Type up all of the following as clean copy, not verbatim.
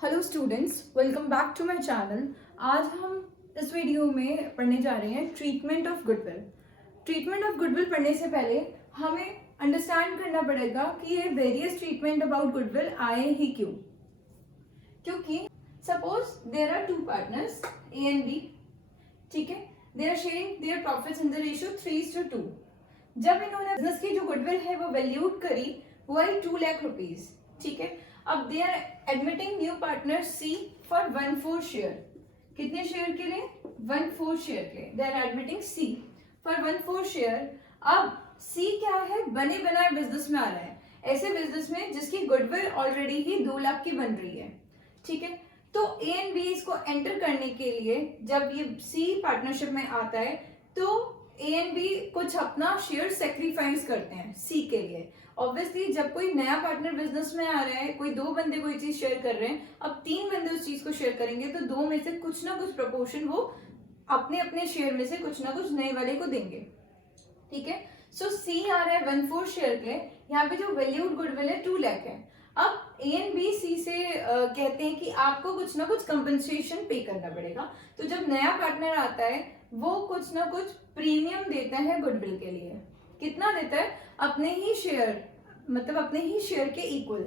Hello students, welcome back to my channel. आज हम इस वीडियो में पढ़ने जा रहे हैं treatment of goodwill. Treatment of goodwill पढ़ने से पहले हमें अंडरस्टैंड करना पड़ेगा कि ये वेरियस ट्रीटमेंट अबाउट गुडविल आए ही क्यों। क्योंकि suppose there are two partners A and B, ठीक है, they are sharing their profits in the ratio 3:2। जब इन्होंने बिजनेस की जो गुडविल है वो वैल्यूड करी वो आई 2 लाख रुपीज, ठीक है। अब they are admitting new partner C for 1/4 share. कितने शेयर के लिए? 1/4 शेयर के लिए they are admitting C for 1/4 share. अब सी क्या है? बने बनाए बिजनेस में आ रहा है, ऐसे बिजनेस में जिसकी गुडविल ऑलरेडी ही 2 लाख की बन रही है, ठीक है। तो ए एंड बी इसको एंटर करने के लिए जब ये सी पार्टनरशिप में आता है तो ए एंड बी कुछ अपना शेयर सेक्रीफाइस करते हैं सी के लिए। ऑब्वियसली जब कोई नया पार्टनर बिजनेस में आ रहा है, कोई 2 बंदे कोई चीज शेयर कर रहे हैं, अब 3 बंदे उस चीज को शेयर करेंगे तो 2 में से कुछ ना कुछ प्रपोर्शन वो अपने अपने शेयर में से कुछ ना कुछ नए वाले को देंगे, ठीक है। सो सी आ रहा है 1/4 शेयर के लिए। यहाँ पे जो वैल्यूड गुडविल है 2 लाख है। अब ए एंड बी सी से कहते हैं कि आपको कुछ ना कुछ कंपनसेशन पे करना पड़ेगा। तो जब नया पार्टनर आता है वो कुछ ना कुछ प्रीमियम देता है गुडविल के लिए। कितना देता है? अपने ही शेयर, मतलब अपने ही शेयर के इक्वल।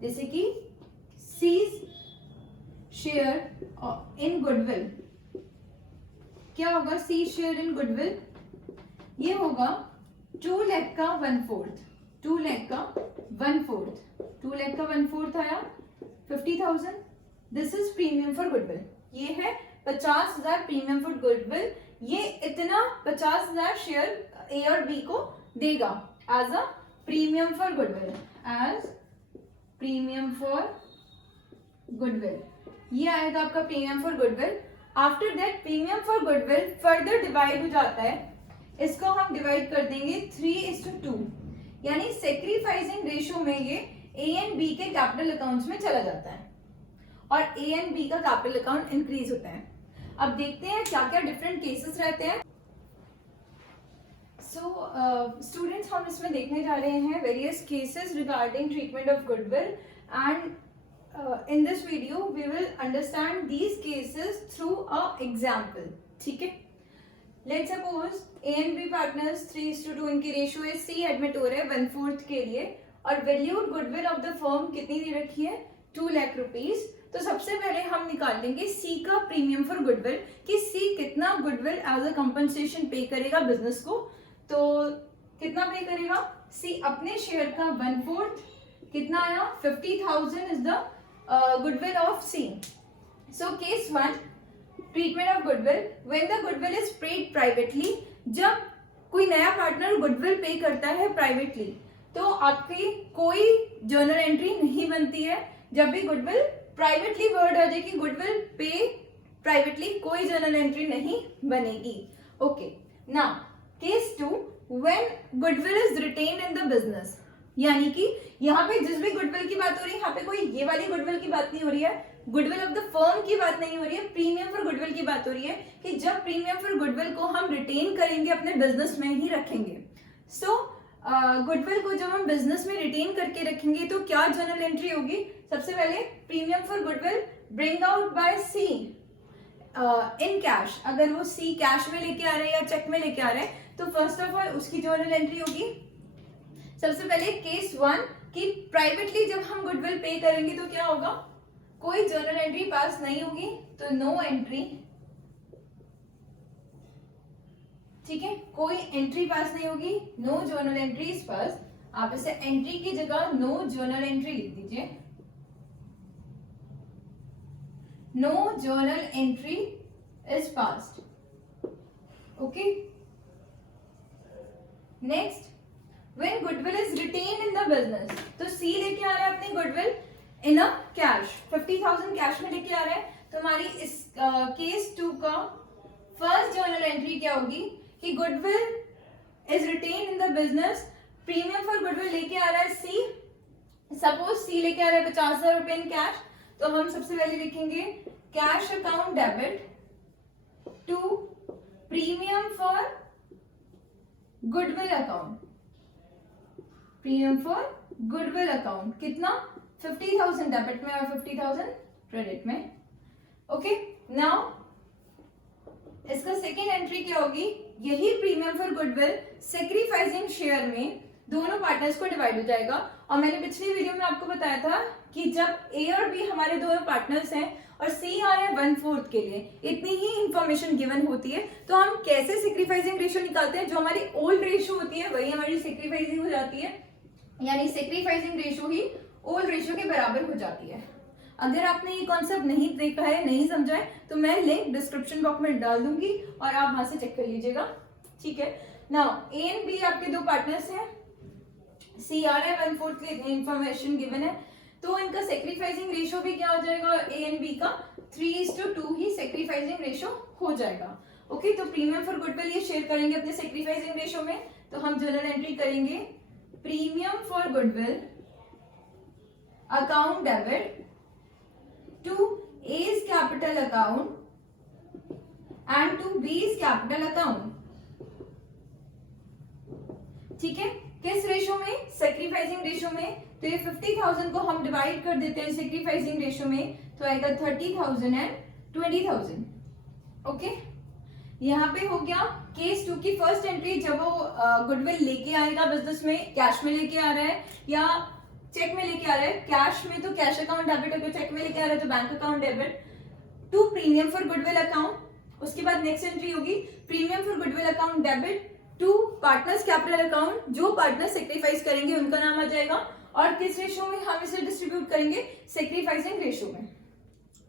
जैसे कि सी शेयर इन गुडविल क्या होगा? सी शेयर इन गुडविल ये होगा 2 लाख का 1/4, 2 लाख का 1/4, 2 लाख का 1/4 आया 50,000। This is premium for goodwill. ये है 50,000 प्रीमियम फॉर गुडविल। ये इतना 50,000 शेयर ए और बी को देगा as a premium for goodwill, as premium for goodwill. ये आएगा आपका premium for goodwill. After that premium for goodwill further divide हो जाता है। इसको हम डिवाइड कर देंगे 3:2, यानी सेक्रीफाइसिंग रेशियो में ये ए एंड बी के कैपिटल अकाउंट्स में चला जाता है और ए एंड बी का कैपिटल अकाउंट इंक्रीज होता है। अब देखते हैं क्या क्या डिफरेंट केसेस रहते हैं। स्टूडेंट्स हम इसमें देखने जा रहे हैं various cases regarding treatment of goodwill and in this video we will understand these cases through a example, ठीक है। Let's suppose A and B partners 3:2 इनकी रेशियो है, सी एडमिट हो रहे हैं 1/4 के लिए और valued goodwill of the firm कितनी दे रखी है? 2 लाख रुपीज। तो सबसे पहले हम निकाल लेंगे सी का प्रीमियम फॉर गुडविल कि सी कितना गुडविल एज अ कंपनसेशन पे करेगा बिजनेस को। तो कितना पे करेगा? सी अपने शेयर का 1/4, कितना आया? 50,000 is the goodwill of C. So case 1 treatment of goodwill when the goodwill is paid privately. जब कोई नया पार्टनर गुडविल पे करता है प्राइवेटली तो आपकी कोई जर्नल एंट्री नहीं बनती है। जब भी गुडविल प्राइवेटली वर्ड आ जाए कि गुडविल पे प्राइवेटली, कोई जर्नल एंट्री नहीं बनेगी। Okay, now case 2 when goodwill is retained in the business, यानी कि यहाँ पे जिस भी गुडविल की बात हो रही है, यहाँ पे कोई ये वाली गुडविल की बात नहीं हो रही है, गुडविल ऑफ द फर्म की बात नहीं हो रही है, प्रीमियम फॉर गुडविल की बात हो रही है कि जब प्रीमियम फॉर गुडविल को हम रिटेन करेंगे, अपने बिजनेस में ही रखेंगे। सो गुडविल को जब हम बिजनेस में रिटेन करके रखेंगे तो क्या जर्नल एंट्री होगी? सबसे पहले premium for goodwill bring out by C in cash. अगर वो सी कैश में लेके आ रहे हैं या चेक में लेके आ रहे हैं तो फर्स्ट ऑफ ऑल उसकी जर्नल एंट्री होगी। सबसे पहले केस 1 कि प्राइवेटली जब हम गुडविल पे करेंगे तो क्या होगा? कोई जर्नल एंट्री पास नहीं होगी, तो नो एंट्री, ठीक है। कोई एंट्री पास नहीं होगी, no journal entry is pass. आप इसे एंट्री की जगह नो जर्नल एंट्री लिख दीजिए। No journal entry is passed, okay. Next, when goodwill is retain in the business, तो सी लेके आ रहा है अपनी goodwill in a cash, 50,000 cash में लेके आ रहा है। तो हमारी इस केस 2 का फर्स्ट जर्नल एंट्री क्या होगी कि goodwill is retain in the business, premium for goodwill लेके आ रहा है सी। सपोज सी लेके आ रहा है 50,000 रुपए इन कैश, तो हम सबसे पहले लिखेंगे cash account debit to premium for goodwill account, premium for goodwill account कितना? 50,000 डेबिट में और 50,000 क्रेडिट में। ओके, नाउ इसका सेकेंड एंट्री क्या होगी, यही premium for goodwill sacrificing share में दोनों पार्टनर्स को डिवाइड हो जाएगा। और मैंने पिछली वीडियो में आपको बताया था कि जब ए और बी हमारे दोनों पार्टनर्स हैं और सी आ रहा है 1/4 के लिए, इतनी ही इंफॉर्मेशन गिवन होती है, तो हम कैसे सेक्रीफाइसिंग रेशियो निकालते हैं, जो हमारी ओल्ड रेशियो होती है वही हमारी सेक्रीफाइसिंग हो जाती है, यानी सेक्रीफाइसिंग रेशियो ही ओल्ड रेशियो के बराबर हो जाती है। अगर आपने ये कॉन्सेप्ट नहीं देखा है, नहीं समझा है, तो मैं लिंक डिस्क्रिप्शन बॉक्स में डाल दूंगी और आप वहां से चेक कर लीजिएगा। ठीक है, नाउ ए एंड बी आपके दो पार्टनर्स हैं, सी आर है 1/4 की इंफॉर्मेशन गिवन है, तो इनका सेक्रीफाइसिंग रेशियो भी क्या हो जाएगा, ए एंड बी का 3:2 ही सेक्रीफाइसिंग रेशियो हो जाएगा। ओके, तो प्रीमियम फॉर गुडविल ये शेयर करेंगे अपने सेक्रीफाइसिंग रेशियो में, तो हम जर्नल एंट्री करेंगे premium for goodwill account debit to A's capital account and to B's capital account। ठीक है, किस रेशो में, सेक्रीफाइसिंग रेशो में। तो ये 50,000 को हम डिवाइड कर देते हैं सेक्रीफाइसिंग रेशो में, तो आएगा 30,000 एंड 20,000। ओके, यहाँ पे हो गया केस 2 की फर्स्ट एंट्री, जब वो गुडविल लेके आएगा बिजनेस में, कैश में लेके आ रहा है या चेक में लेके आ रहा है, कैश में तो कैश अकाउंट डेबिट होगा, चेक में लेके आ रहा है तो bank account debit, to premium for goodwill account. उसके बाद नेक्स्ट एंट्री होगी premium for goodwill account debit to partners capital account, जो पार्टनर सेक्रीफाइस करेंगे उनका नाम आ जाएगा, और किस रेशियो में हम इसे डिस्ट्रीब्यूट करेंगे, सेक्रीफाइसिंग रेशियो में।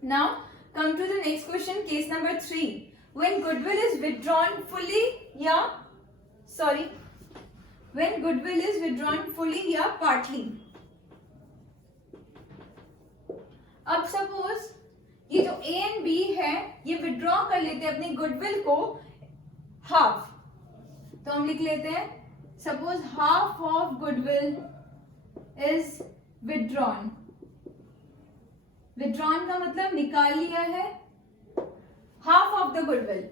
Now come to the next question, case number 3, when goodwill is withdrawn fully या when goodwill is withdrawn fully या पार्टली। अब सपोज ये जो ए एंड बी है ये विड्रॉ कर लेते हैं अपनी गुडविल को हाफ, तो हम लिख लेते हैं suppose half of goodwill is withdrawn. Withdrawn का मतलब निकाल लिया है, हाफ ऑफ द गुडविल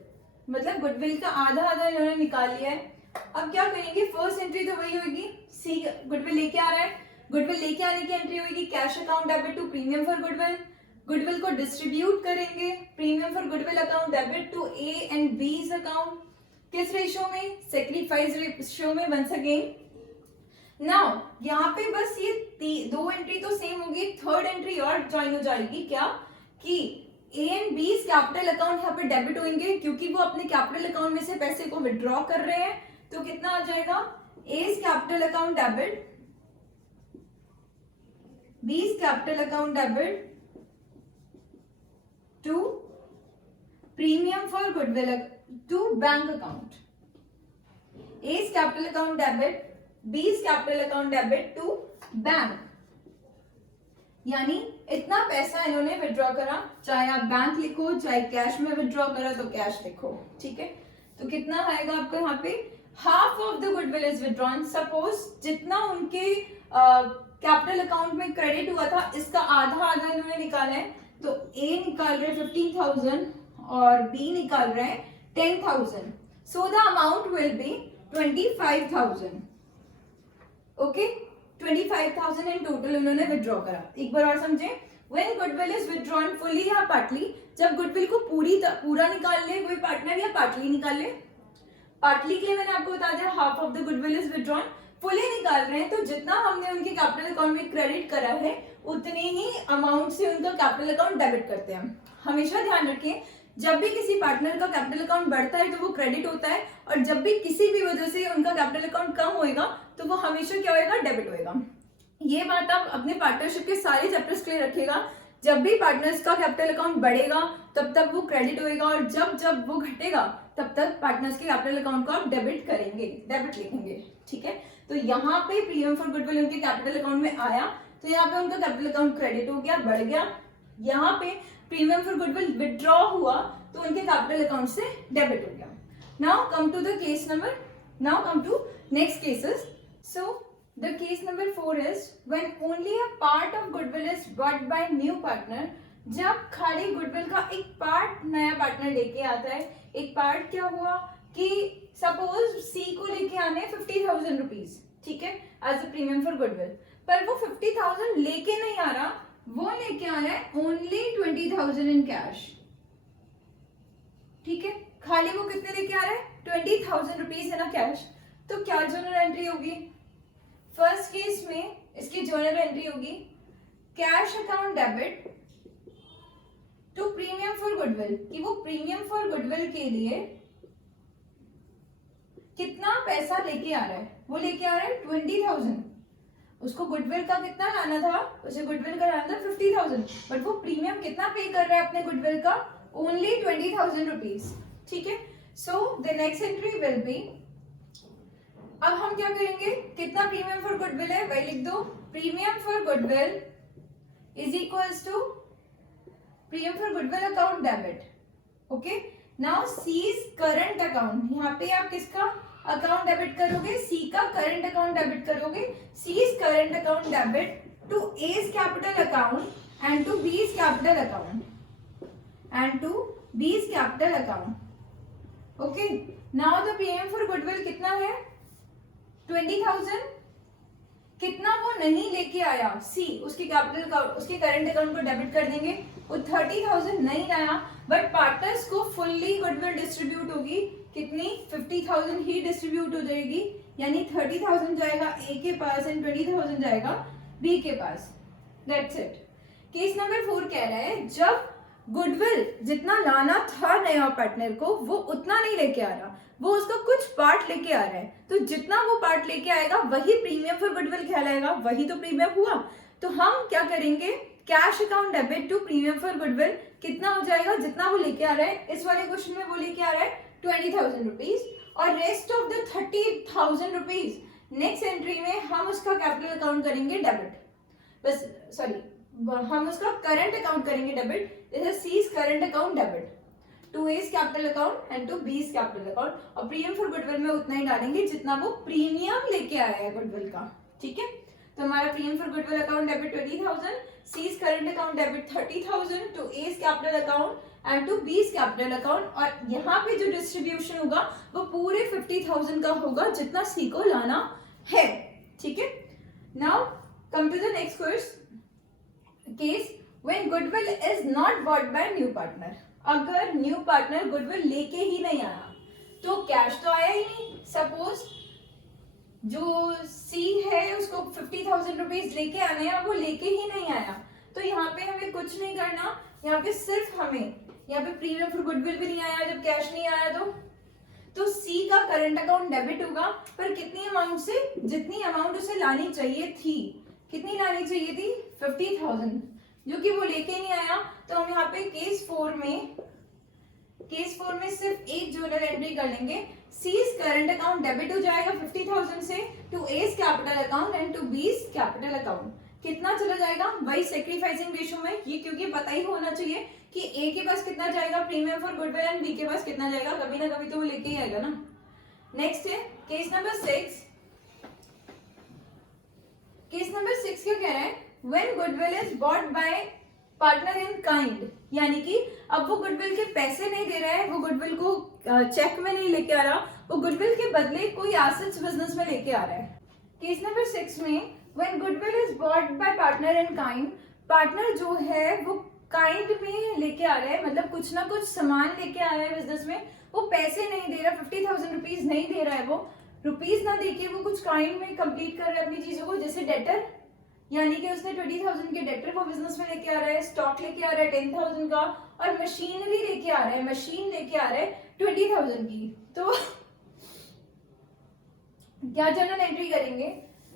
मतलब गुडविल का आधा आधा इन्होंने निकाल लिया है। अब क्या करेंगे, फर्स्ट एंट्री तो वही होगी, सी गुडविल लेके आ रहा है, गुडविल लेके आने की एंट्री होगी cash account debit to premium for goodwill, goodwill को डिस्ट्रीब्यूट करेंगे premium for goodwill account debit to A and B's account, किस रेशियो में, सेक्रीफाइस रेशियो में वंस अगेन। नाउ यहाँ पे बस ये दो एंट्री तो सेम होगी, थर्ड एंट्री और ज्वाइन हो जाएगी, क्या कि ए एंड बीज कैपिटल अकाउंट यहाँ पे डेबिट होंगे, क्योंकि वो अपने कैपिटल अकाउंट में से पैसे को विड्रॉ कर रहे हैं, तो कितना आ जाएगा, as capital account debit, B's capital account debit to premium for goodwill to bank account, A's capital account debit, B's capital account debit to bank। यानी इतना पैसा इन्होंने विड्रॉ करा, चाहे आप बैंक लिखो चाहे कैश में विड्रॉ करा तो कैश लिखो। ठीक है, तो कितना आएगा आपका यहाँ पे, half of the goodwill is withdrawn. Suppose जितना उनके कैपिटल अकाउंट में क्रेडिट हुआ था इसका आधा आधा इन्होंने निकाला है, तो ए निकाल रहे 15,000 और बी निकाल रहे हैं 10,000, so the amount will be 25,000। Okay, 25,000 in total उन्होंने विड्रॉ करा। एक बार और समझे, when goodwill is withdrawn fully या पार्टली, जब गुडविल को पूरा निकाल ले कोई पार्टनर या पार्टली निकाल ले। पार्टली के लिए मैंने आपको बता दिया half of the goodwill is withdrawn, fully निकाल रहे हैं तो जितना हमने उनके कैपिटल अकाउंट में क्रेडिट करा है उतने ही अमाउंट से उनका कैपिटल अकाउंट डेबिट करते हैं। हमेशा ध्यान रखें, जब भी किसी पार्टनर का कैपिटल अकाउंट बढ़ता है तो वो क्रेडिट होता है, और जब भी किसी भी वजह से उनका कैपिटल अकाउंट कम होएगा तो वो हमेशा क्या होएगा, डेबिट होएगा। ये बात आप अपने पार्टनरशिप के सारे चैप्टर्स के लिए रखेगा, जब भी पार्टनर्स का कैपिटल अकाउंट बढ़ेगा तब तक वो क्रेडिट होएगा, और जब जब वो घटेगा तब तक पार्टनर्स के कैपिटल अकाउंट को आप डेबिट करेंगे, डेबिट लिखेंगे। ठीक है, तो यहाँ पे प्रीमियम फॉर गुडविल उनके कैपिटल अकाउंट में आया तो यहाँ पे उनका कैपिटल अकाउंट क्रेडिट हो गया, बढ़ गया। यहाँ पे प्रीमियम फॉर गुडविल विड्रॉ हुआ तो उनके कैपिटल अकाउंट से डेबिट हो गया। Now come to the case number, now come to next cases. So the case number 4 is when only a part of goodwill is bought by new partner, जब खाली goodwill का एक part नया partner लेके आता है। एक पार्ट क्या हुआ कि सपोज सी को लेके आने 50,000 रुपीज, ठीक है, as a premium for goodwill, पर वो 50,000 लेके नहीं आ रहा, वो लेके आ रहा है ओनली 20,000 इन कैश, ठीक है, खाली वो कितने लेके आ रहा है 20,000 रुपीज इन कैश। तो क्या जर्नल एंट्री होगी, फर्स्ट केस में इसकी जर्नल एंट्री होगी cash account debit to premium for goodwill, कि वो प्रीमियम फॉर गुडविल के लिए कितना पैसा लेके आ रहा है, वो लेके आ रहा है 20,000। उसको गुडविल का कितना लाना था, उसे गुडविल का लाना था 50,000, बट वो प्रीमियम कितना पे कर रहा है अपने गुडविल का, ओनली 20,000 रुपीज, ठीक है। So the next entry will be, अब हम क्या करेंगे, कितना प्रीमियम फॉर गुडविल है वही लिख दो, premium for goodwill is equals to premium for goodwill account debit, okay. Now C's current account, यहाँ पे आप किसका अकाउंट डेबिट करोगे, सी का करंट अकाउंट डेबिट करोगे, C's current account debit to A's capital account and to B's capital account and to B's capital account, okay. Now the premium for goodwill कितना है 20,000, कितना वो नहीं लेके आया, सी उसके कैपिटल का उसके करंट अकाउंट को डेबिट कर देंगे, वो 30,000 नहीं आया, बट पार्टनर्स को फुल्ली गुडविल डिस्ट्रीब्यूट होगी, कितनी 50,000 ही डिस्ट्रीब्यूट हो जाएगी, यानी 30,000 जाएगा ए के पास एंड 20,000 जाएगा बी के पास, दैट्स इट। केस नंबर 4 कह रहा है जब गुडविल जितना लाना था नया पार्टनर को वो उतना नहीं लेके आ रहा, वो उसका कुछ पार्ट लेके आ रहा है, तो जितना वो पार्ट लेके आएगा वही प्रीमियम फॉर गुडविल कहलाएगा, वही तो प्रीमियम हुआ। तो हम क्या करेंगे, cash account debit to premium for goodwill कितना हो जाएगा, जितना वो लेके आ रहा है, इस वाले क्वेश्चन में वो लेके आ रहा है 20,000 रुपीज, और rest of the 30,000 rupees next entry में हम उसका कैपिटल अकाउंट करेंगे डेबिट, बस सॉरी हम उसका करंट अकाउंट करेंगे debit, this is C's current account debit to A's capital account and to B's capital account, और प्रीमियम फॉर गुडविल में उतना ही डालेंगे जितना वो प्रीमियम लेके आया है गुडविल का, ठीक है। तो हमारा premium for goodwill account debit 20,000, C's current account debit 30,000 to A's capital account and to B's capital account, और यहाँ पे जो डिस्ट्रीब्यूशन होगा वो पूरे 50,000 का होगा जितना सी को लाना है, ठीक है। Now come to the next case, when goodwill is not bought by new partner, अगर न्यू पार्टनर गुडविल लेके ही नहीं आया तो कैश तो आया ही नहीं, सपोज जो सी है उसको 50,000 रुपीज लेके आने हैं, वो लेके ही नहीं आया, तो यहाँ पे हमें कुछ नहीं करना, यहाँ पे सिर्फ हमें यहाँ पे प्रीमियम फॉर गुडविल भी नहीं आया जब कैश नहीं आया, तो सी का करंट अकाउंट डेबिट होगा, पर कितनी अमाउंट से, जितनी अमाउंट उसे लानी चाहिए थी, कितनी लानी चाहिए थी 50,000, जो कि वो लेके नहीं आया। तो हम यहाँ पे केस 4 में सिर्फ एक जर्नल एंट्री कर लेंगे, सीज करंट अकाउंट डेबिट हो जाएगा 50,000 से to A's capital account and to B's capital account, कितना चला जाएगा वही सेक्रीफाइसिंग रेशियो में, ये क्योंकि पता ही होना चाहिए कि ए के पास कितना जाएगा premium for goodwill and B के पास कितना जाएगा, कभी ना कभी तो वो लेके ही आएगा ना। नेक्स्ट है केस नंबर 6, केस नंबर 6 क्या कह रहा है, when goodwill is bought bye partner in kind, यानी कि अब वो गुडविल के पैसे नहीं दे रहा है, वो गुडविल को चेक में नहीं लेके आ रहा, वो गुडविल के बदले कोई एसेट्स बिजनेस में लेके आ रहा है। केस नंबर 6 में when goodwill is bought bye partner in kind, partner जो है वो काइंड में लेके आ रहा है, मतलब कुछ ना कुछ सामान लेके आ रहा है बिजनेस में, वो पैसे नहीं दे रहा, 50,000 रुपीज नहीं दे रहा है, वो रुपीज ना देके वो कुछ काइंड में कंप्लीट कर रहा है अपनी चीजों को, जैसे डेटर, यानी कि उसने 20,000 के डेटर वो बिजनेस में लेके आ रहा है, स्टॉक लेके आ रहा है 10,000 का, और मशीनरी लेके आ रहा है, मशीन लेके आ रहा है 20,000 की। तो क्या जर्नल एंट्री करेंगे,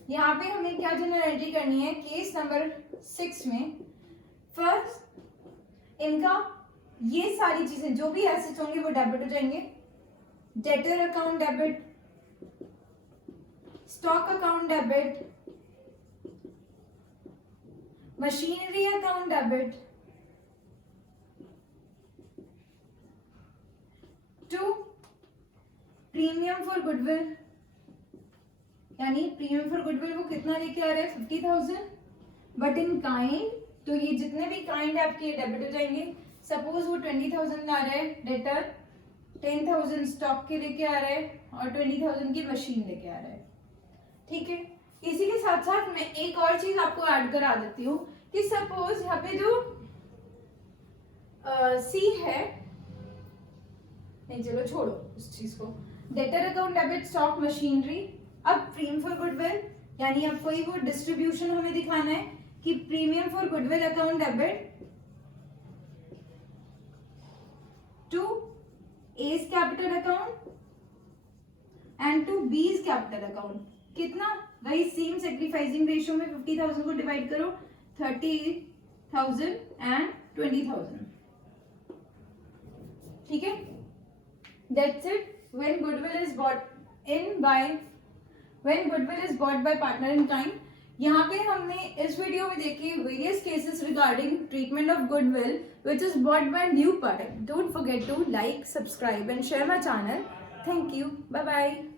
यहाँ पे हमें क्या जर्नल एंट्री करनी है, केस नंबर 6 में फर्स्ट इनका ये सारी चीजें जो भी एसेट्स होंगे वो डेबिट हो जाएंगे, debtor account debit, stock account debit, machinery account debit to premium for goodwill, यानी प्रीमियम फॉर गुडविल वो कितना लेके आ रहा है 50,000, बट इन काइंड, तो ये जितने भी काइंड आपके डेबिट हो जाएंगे, सपोज वो 20,000 ला रहा है डेटर, 10,000 स्टॉक के लेके आ रहा है और 20,000 की मशीन लेके आ रहा है, ठीक है। इसी के साथ साथ मैं एक और चीज आपको ऐड करा देती हूँ कि सपोज यहाँ पे जो सी है, नहीं चलो छोड़ो उस चीज को, debtor account debit stock machinery. अब प्रीमियम फॉर गुडविल, यानी अब कोई वो डिस्ट्रीब्यूशन हमें दिखाना है कि premium for goodwill account debit to A's capital account and to B's capital account, कितना, वही सेम सेक्रीफाइसिंग रेशियो में 50,000 को डिवाइड करो 30,000 एंड 20,000, ठीक है। That's it. When goodwill is bought by partner in crime. यहाँ पे हमने इस वीडियो में देखे various cases regarding treatment of goodwill which is bought by new party. Don't forget to like, subscribe and share my channel. Thank you. Bye bye.